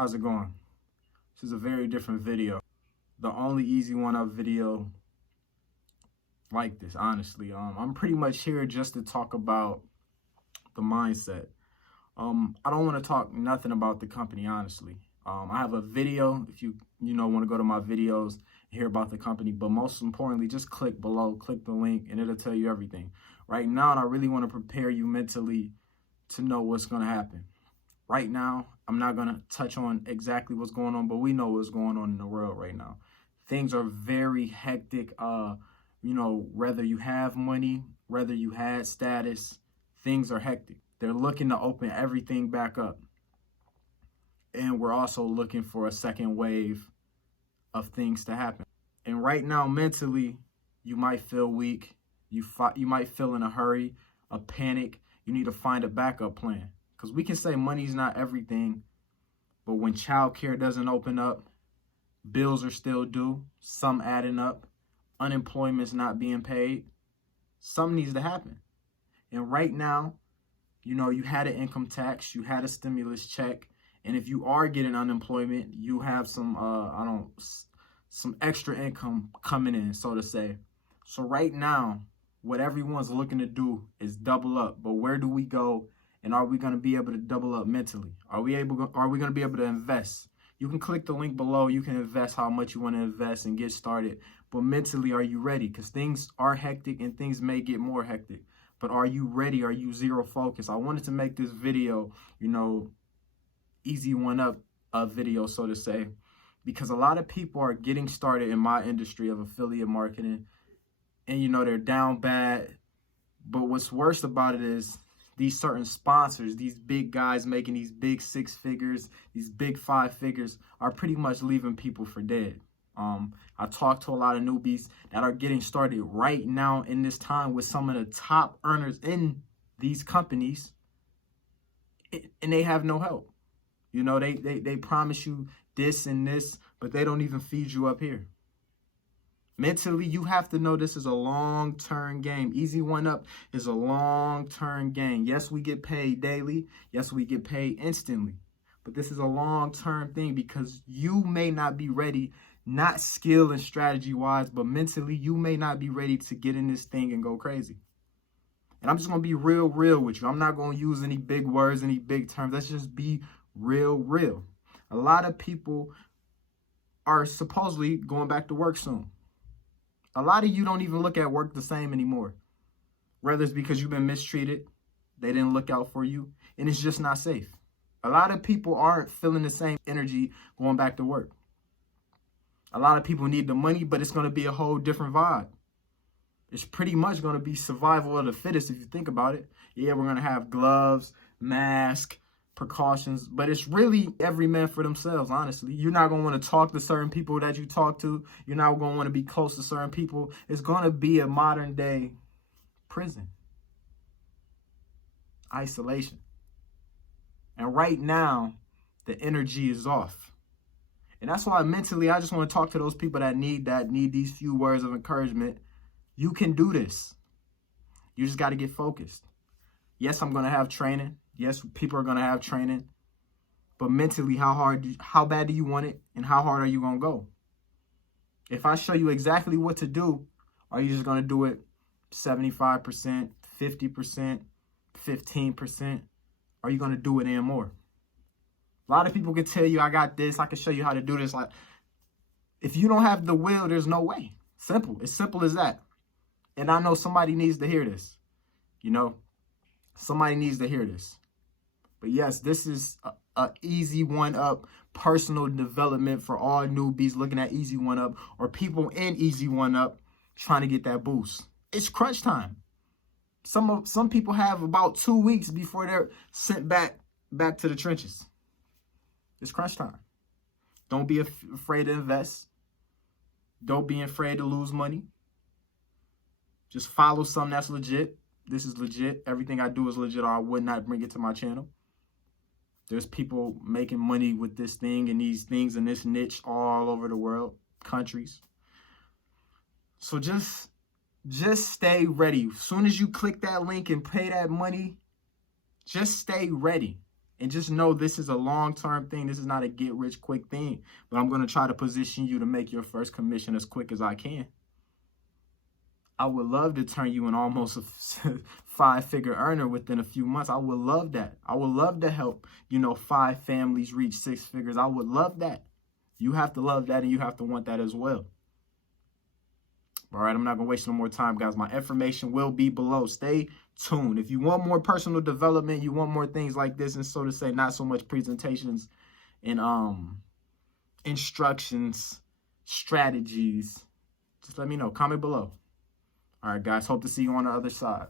How's it going? This is a very different video. The only Easy1up video like this, honestly. I'm pretty much here just to talk about the mindset. I don't want to talk nothing about the company, honestly. I have a video if you want to go to my videos and hear about the company, but most importantly, just click below, click the link, and it'll tell you everything. Right now, I really want to prepare you mentally to know what's going to happen. Right now, I'm not going to touch on exactly what's going on, but we know what's going on in the world right now. Things are very hectic. Whether you have money, whether you had status, things are hectic. They're looking to open everything back up. And we're also looking for a second wave of things to happen. And right now, mentally, you might feel weak. You might feel in a hurry, a panic. You need to find a backup plan. Because we can say money's not everything, but when childcare doesn't open up, bills are still due, some adding up, unemployment's not being paid, something needs to happen. And right now, you had an income tax, you had a stimulus check, and if you are getting unemployment, you have some extra income coming in, so to say. So right now, what everyone's looking to do is double up. But where do we go? And are we going to be able to double up mentally? Are we going to be able to invest? You can click the link below. You can invest how much you want to invest and get started. But mentally, are you ready? Because things are hectic and things may get more hectic. But are you ready? Are you zero focus? I wanted to make this video, Easy1up video, so to say, because a lot of people are getting started in my industry of affiliate marketing and, they're down bad. But what's worse about it is these certain sponsors, these big guys making these big 6 figures, these big 5 figures are pretty much leaving people for dead. I talked to a lot of newbies that are getting started right now in this time with some of the top earners in these companies, and they have no help. They promise you this and this, but they don't even feed you up here. Mentally, you have to know this is a long-term game. Easy1up is a long-term game. Yes, we get paid daily. Yes, we get paid instantly. But this is a long-term thing because you may not be ready, not skill and strategy-wise, but mentally, you may not be ready to get in this thing and go crazy. And I'm just going to be real with you. I'm not going to use any big words, any big terms. Let's just be real. A lot of people are supposedly going back to work soon. A lot of you don't even look at work the same anymore. Whether it's because you've been mistreated, they didn't look out for you, and it's just not safe. A lot of people aren't feeling the same energy going back to work. A lot of people need the money, but it's going to be a whole different vibe. It's pretty much going to be survival of the fittest if you think about it. Yeah, we're going to have gloves, mask, precautions, but it's really every man for themselves, honestly. You're not going to want to talk to certain people that you talk to. You're not going to want to be close to certain people. It's going to be a modern day prison. Isolation. And right now, the energy is off. And that's why mentally, I just want to talk to those people that need these few words of encouragement. You can do this. You just got to get focused. Yes, I'm going to have training. Yes, people are going to have training. But mentally, how bad do you want it? And how hard are you going to go? If I show you exactly what to do, are you just going to do it 75%, 50%, 15%? Are you going to do it and more? A lot of people can tell you, I got this. I can show you how to do this. Like, if you don't have the will, there's no way. Simple. It's simple as that. And I know somebody needs to hear this. Somebody needs to hear this. But yes, this is a Easy1up personal development for all newbies looking at Easy1up or people in Easy1up trying to get that boost. It's crunch time. Some people have about 2 weeks before they're sent back to the trenches. It's crunch time. Don't be afraid to invest. Don't be afraid to lose money. Just follow something that's legit. This is legit. Everything I do is legit, or I would not bring it to my channel. There's people making money with this thing and these things in this niche all over the world, countries. So just stay ready. As soon as you click that link and pay that money, just stay ready. And just know this is a long-term thing. This is not a get-rich-quick thing. But I'm going to try to position you to make your first commission as quick as I can. I would love to turn you in almost a 5-figure earner within a few months. I would love that. I would love to help, 5 families reach 6 figures. I would love that. You have to love that, and you have to want that as well. All right, I'm not going to waste no more time, guys. My information will be below. Stay tuned. If you want more personal development, you want more things like this, and so to say, not so much presentations and instructions, strategies, just let me know. Comment below. All right, guys. Hope to see you on the other side.